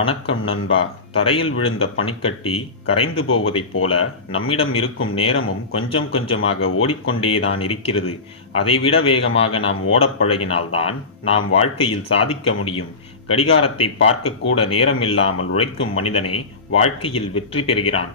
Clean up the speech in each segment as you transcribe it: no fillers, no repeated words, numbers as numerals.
வணக்கம் நண்பா. தரையில் விழுந்த பனிக்கட்டி கரைந்து போவதைப் போல நம்மிடம் இருக்கும் நேரமும் கொஞ்சம் கொஞ்சமாக ஓடிக்கொண்டேதான் இருக்கிறது. அதைவிட வேகமாக நாம் ஓடப் பழகினால்தான் நாம் வாழ்க்கையில் சாதிக்க முடியும். கடிகாரத்தை பார்க்கக்கூட நேரமில்லாமல் உழைக்கும் மனிதனே வாழ்க்கையில் வெற்றி பெறுகிறான்.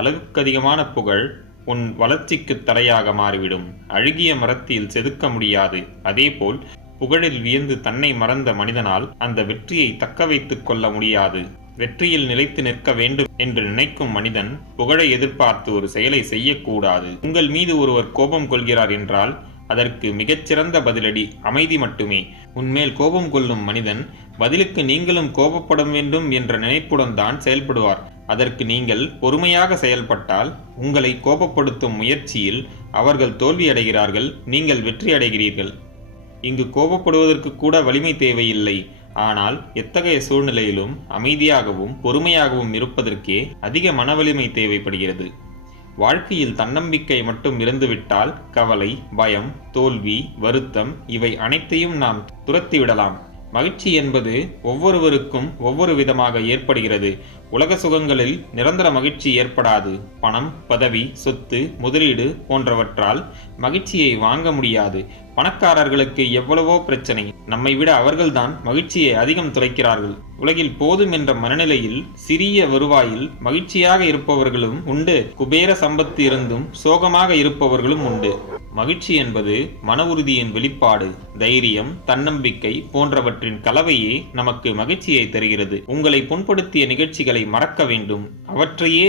அளவுக்கதிகமான புகழ் உன் வளர்ச்சிக்கு தடையாக மாறிவிடும். அழுகிய மரத்தில் செதுக்க முடியாது. அதேபோல் புகழில் வியந்து தன்னை மறந்த மனிதனால் அந்த வெற்றியை தக்க வைத்துக் கொள்ள முடியாது. வெற்றியில் நிலைத்து நிற்க வேண்டும் என்று நினைக்கும் மனிதன் புகழை எதிர்பார்த்து ஒரு செயலை செய்யக்கூடாது. உங்கள் மீது ஒருவர் கோபம் கொள்கிறார் என்றால் அதற்கு மிகச்சிறந்த பதிலடி அமைதி மட்டுமே. உன்மேல் கோபம் கொள்ளும் மனிதன் பதிலுக்கு நீங்களும் கோபப்பட வேண்டும் என்ற நினைப்புடன் தான் செயல்படுவார். அதற்கு நீங்கள் பொறுமையாக செயல்பட்டால் உங்களை கோபப்படுத்தும் முயற்சியில் அவர்கள் தோல்வியடைகிறார்கள், நீங்கள் வெற்றி அடைகிறீர்கள். இங்கு கோபப்படுவதற்கு கூட வலிமை தேவையில்லை. ஆனால் எத்தகைய சூழ்நிலையிலும் அமைதியாகவும் பொறுமையாகவும் இருப்பதற்கே அதிக மனவலிமை தேவைப்படுகிறது. வாழ்க்கையில் தன்னம்பிக்கை மட்டும் இருந்துவிட்டால் கவலை, பயம், தோல்வி, வருத்தம் இவை அனைத்தையும் நாம் துரத்திவிடலாம். மகிழ்ச்சி என்பது ஒவ்வொருவருக்கும் ஒவ்வொரு விதமாக ஏற்படுகிறது. உலக சுகங்களில் நிரந்தர மகிழ்ச்சி ஏற்படாது. பணம், பதவி, சொத்து, முதலீடு போன்றவற்றால் மகிழ்ச்சியை வாங்க முடியாது. பணக்காரர்களுக்கு எவ்வளவோ பிரச்சனை, நம்மை விட அவர்கள்தான் மகிழ்ச்சியை அதிகம் துளைக்கிறார்கள். உலகில் போதும் என்ற மனநிலையில் சிறிய வருவாயில் மகிழ்ச்சியாக இருப்பவர்களும் உண்டு. குபேர சம்பத்து இருந்தும் சோகமாக இருப்பவர்களும் உண்டு. மகிழ்ச்சி என்பது மன உறுதியின் வெளிப்பாடு. தைரியம், தன்னம்பிக்கை போன்றவற்றின் கலவையே நமக்கு மகிழ்ச்சியை தருகிறது. உங்களை புண்படுத்திய நிகழ்ச்சிகளை மறக்க வேண்டும். அவற்றையே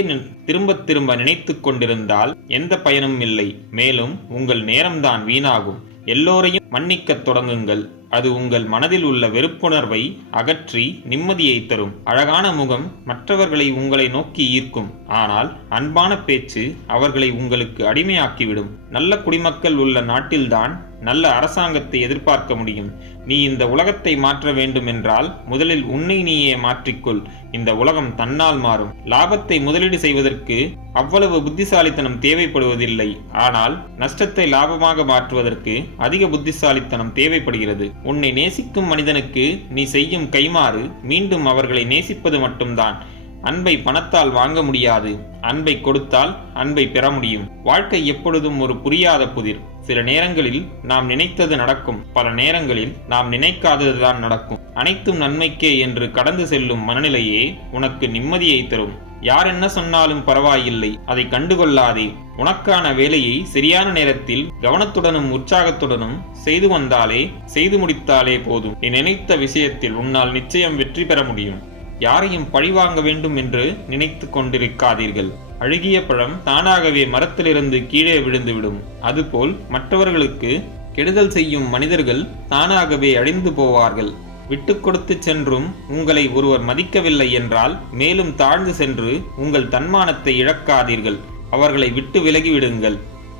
திரும்ப திரும்ப நினைத்து கொண்டிருந்தால் எந்த பயனும் இல்லை. மேலும் உங்கள் நேரம்தான் வீணாகும். எல்லோரையும் மன்னிக்கத் தொடங்குங்கள். அது உங்கள் மனதில் உள்ள வெறுப்புணர்வை அகற்றி நிம்மதியை தரும். அழகான முகம் மற்றவர்களை உங்களை நோக்கி ஈர்க்கும். ஆனால் அன்பான பேச்சு அவர்களை உங்களுக்கு அடிமையாக்கிவிடும். நல்ல குடிமக்கள் உள்ள நாட்டில்தான் நல்ல அரசாங்கத்தை எதிர்பார்க்க முடியும். நீ இந்த உலகத்தை மாற்ற வேண்டும் என்றால் முதலில் உன்னை நீயே மாற்றிக்கொள். இந்த உலகம் தன்னால் மாறும். லாபத்தை முதலீடு செய்வதற்கு அவ்வளவு புத்திசாலித்தனம் தேவைப்படுவதில்லை. ஆனால் நஷ்டத்தை லாபமாக மாற்றுவதற்கு அதிக புத்திசாலித்தனம் தேவைப்படுகிறது. உன்னை நேசிக்கும் மனிதனுக்கு நீ செய்யும் கைமாறு மீண்டும் அவர்களை நேசிப்பது மட்டும்தான். அன்பை பணத்தால் வாங்க முடியாது. அன்பை கொடுத்தால் அன்பை பெற முடியும். வாழ்க்கை எப்பொழுதும் ஒரு புரியாத புதிர். சில நேரங்களில் நாம் நினைத்தது நடக்கும், பல நேரங்களில் நாம் நினைக்காததுதான் நடக்கும். அனைத்தும் நன்மைக்கே என்று கடந்து செல்லும் மனநிலையே உனக்கு நிம்மதியை தரும். யார் என்ன சொன்னாலும் பரவாயில்லை, அதை கண்டுகொள்ளாதே. உனக்கான வேலையை சரியான நேரத்தில் கவனத்துடனும் உற்சாகத்துடனும் செய்து முடித்தாலே போதும். நீ நினைத்த விஷயத்தில் உன்னால் நிச்சயம் வெற்றி பெற முடியும். யாரையும் பழிவாங்க வேண்டும் என்று நினைத்து கொண்டிருக்காதீர்கள். அழுகிய பழம் தானாகவே மரத்திலிருந்து கீழே விழுந்துவிடும். அதுபோல் மற்றவர்களுக்கு கெடுதல் செய்யும் மனிதர்கள் தானாகவே அழிந்து போவார்கள். விட்டு கொடுத்து சென்றும் உங்களை ஒருவர் மதிக்கவில்லை என்றால் மேலும் தாழ்ந்து சென்று உங்கள் தன்மானத்தை இழக்காதீர்கள். அவர்களை விட்டு விலகிவிடுங்கள்.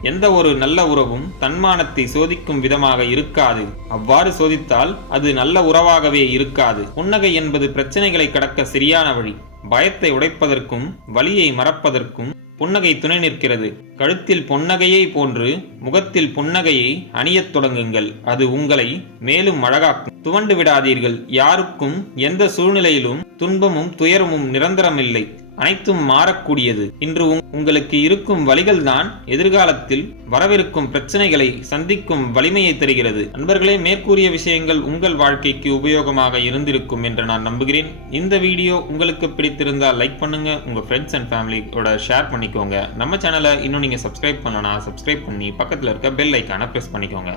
எந்த ஒரு நல்ல உறவும் தன்மானத்தை சோதிக்கும் விதமாக இருக்காது. அவ்வாறு சோதித்தால் அது நல்ல உறவாகவே இருக்காது. புன்னகை என்பது பிரச்சனைகளை கடக்க சரியான வழி. பயத்தை உடைப்பதற்கும் வலியை மறப்பதற்கும் புன்னகை துணை நிற்கிறது. கழுத்தில் பொன்னகையை போன்று முகத்தில் புன்னகையை அணியத் தொடங்குங்கள். அது உங்களை மேலும் அழகாக்கும். துவண்டு விடாதீர்கள். யாருக்கும் எந்த சூழ்நிலையிலும் துன்பமும் துயரமும் நிரந்தரமில்லை. அனைத்தும் மாறக்கூடியது. இன்று உங்களுக்கு இருக்கும் வழிகள் தான் எதிர்காலத்தில் வரவிருக்கும் பிரச்சனைகளை சந்திக்கும் வலிமையை தருகிறது. நண்பர்களே, மேற்கூறிய விஷயங்கள் உங்கள் வாழ்க்கைக்கு உபயோகமாக இருந்திருக்கும் என்று நான் நம்புகிறேன். இந்த வீடியோ உங்களுக்கு பிடித்திருந்தால் லைக் பண்ணுங்க. உங்க ஃப்ரெண்ட்ஸ் அண்ட் ஃபேமிலியோட ஷேர் பண்ணிக்கோங்க. நம்ம சேனலை இன்னும் நீங்க சப்ஸ்கிரைப் பண்ணலனா சப்ஸ்கிரைப் பண்ணி பக்கத்தில் இருக்க பெல் ஐக்கானை பிரஸ் பண்ணிக்கோங்க.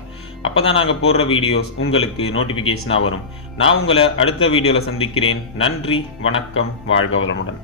அப்பதான் நாங்க போடுற வீடியோஸ் உங்களுக்கு நோட்டிபிகேஷனா வரும். நான் உங்களை அடுத்த வீடியோல சந்திக்கிறேன். நன்றி, வணக்கம், வாழ்க வளமுடன்.